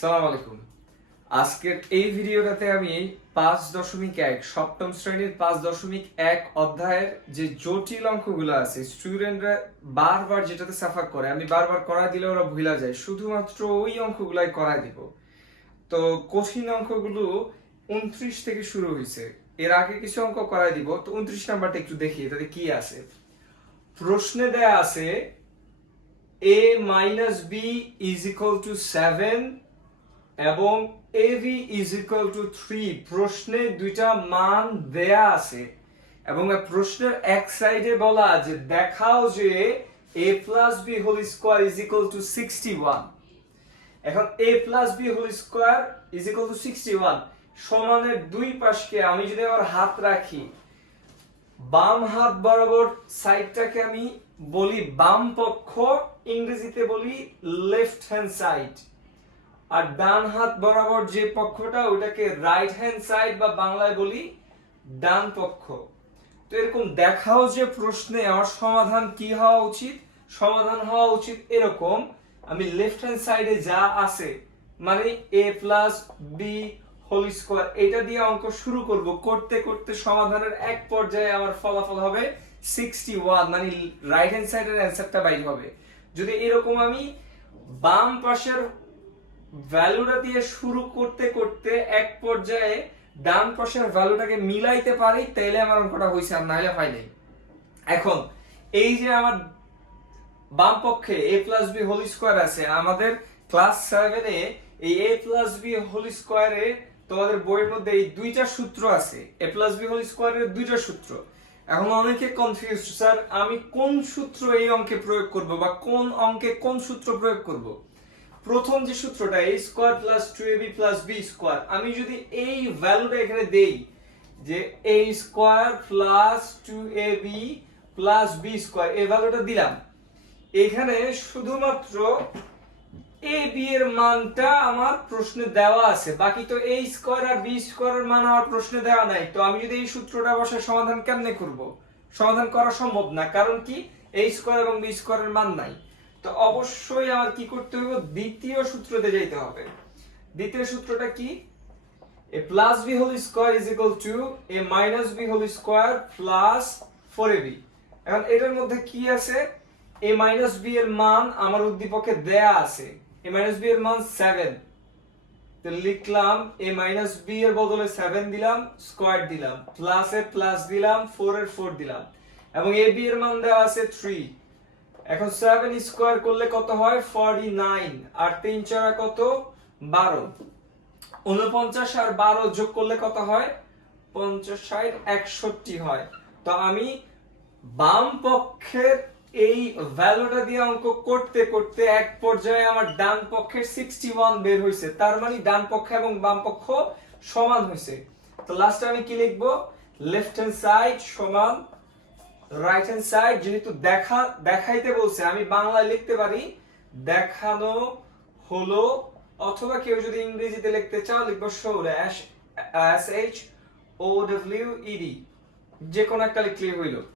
সালাম আলাইকুম। আজকের এই ভিডিওটাতে আমি 5.1 সপ্তম শ্রেণীর 5.1 অধ্যায়ের যে জটিল অঙ্কগুলো আছে স্টুডেন্টরা বারবার যেটাতে সাফার করে, আমি বারবার করায় দিলে ওরা ভুলা যায়, শুধুমাত্র ওই অঙ্কগুলাই করায় দিব। তো কঠিন অঙ্কগুলো 29 থেকে শুরু হয়েছে, এর আগে কিছু অঙ্ক করায় দিব। তো 29 নাম্বারটা একটু দেখি এটাতে কি আছে। প্রশ্নে দেয়া আছে a minus b is equal to 7 এবং ab is equal to 3। প্রশ্নে দুইটা মান দেয়া আছে এবং প্রশ্নের এক সাইডে বলা আছে দেখাও যে a plus b whole square is equal to 61। এখন a plus b whole square is equal to 61 সমানের দুই পাশকে আমি যদি আমার হাত রাখি, বাম হাত বরাবর সাইডটাকে আমি বলি বাম পক্ষ, ইংরেজিতে বলি লেফট হ্যান্ড সাইড, আর ডান হাত বরাবর যে পক্ষটা ওটাকে রাইট হ্যান্ড সাইড বা বাংলায় বলি ডান পক্ষ। তো এরকম দেখাও যে প্রশ্নে আমার সমাধান কি হওয়া উচিত, সমাধান হওয়া উচিত এরকম, আমি লেফট হ্যান্ড সাইডে যা আছে মানে a plus b whole square এটা দিয়ে অঙ্ক শুরু করব, করতে করতে সমাধানের এক পর্যায়ে আমার ফলাফল হবে 61, মানে রাইট হ্যান্ড সাইডের অ্যানসারটা বাইর হবে। যদি এরকম আমি বাম পাশের ভ্যালুটা দিয়ে শুরু করতে করতে এক পর্যায়ে ডান পাশের ভ্যালুটাকে মিলাইতে পারি, তাইলে আমার অঙ্কটা হইছে, আর নাইলে হয় নাই। এখন এই যে আমার বাম পক্ষে a plus b whole square আছে, আমাদের ক্লাস 7 এ এই a প্লাস b হোল স্কয়ারে তোমাদের বইয়ের মধ্যে এই দুইটা সূত্র আছে, a প্লাস b হোল স্কয়ারের দুইটা সূত্র। এখন অনেকে কনফিউজড, স্যার আমি কোন সূত্র এই অঙ্কে প্রয়োগ করব বা কোন অঙ্কে কোন সূত্র প্রয়োগ করব। প্রথম যে সূত্রটা a square plus 2ab plus b square, আমি যদি এই ভ্যালুটা এখানে দেই যে a square plus 2ab plus b square, এই ভ্যালুটা দিলাম, এখানে শুধুমাত্র ab এর মানটা আমার প্রশ্নে দেওয়া আছে, বাকি তো a স্কয়ার আর b স্কয়ারের মান আমার প্রশ্নে দেওয়া নাই। তো আমি যদি এই সূত্রটা বসাই সমাধান কেমনে করব? সমাধান করা সম্ভব না, কারণ কি a স্কয়ার এবং b স্কয়ারের মান নাই। তো অবশ্যই আমার কি করতে হবে, দ্বিতীয় সূত্রতে যেতে হবে। দ্বিতীয় সূত্রটা কি? a plus b whole square is equal to a minus b whole square plus 4ab। এখন এটার মধ্যে কি আছে, a minus b এর মান আমার উদ্দীপকে দেয়া আছে, a minus b এর মান 7, তো লিখলাম a minus b এর বদলে 7 দিলাম, স্কয়ার দিলাম, প্লাস এর প্লাস দিলাম, 4 এর 4 দিলাম, এবং ab এর মান দেওয়া আছে 3। এখন 7 স্কয়ার করলে কত হয় 49, আর 3 4 কত 12, 49 আর 12 যোগ করলে কত হয় 50 60 61 হয়। তো আমি বাম পক্ষের এই ভ্যালুটা দিয়ে অঙ্ক করতে করতে এক পর্যায়ে আমার ডান পক্ষের 61 বের হইছে, তার মানে ডান পক্ষ এবং বাম পক্ষ সমান হইছে। তো লাস্টে আমি কি লিখব, লেফট হ্যান্ড সাইড সমান রাইট হ্যান্ড সাইড। যেহেতু দেখাইতে বলছে আমি বাংলায় লিখতে পারি দেখানো হলো, অথবা কেউ যদি ইংরেজিতে লিখতে চাও লিখবো showed, showed, যে কোনো একটা লিখলেই হইলো।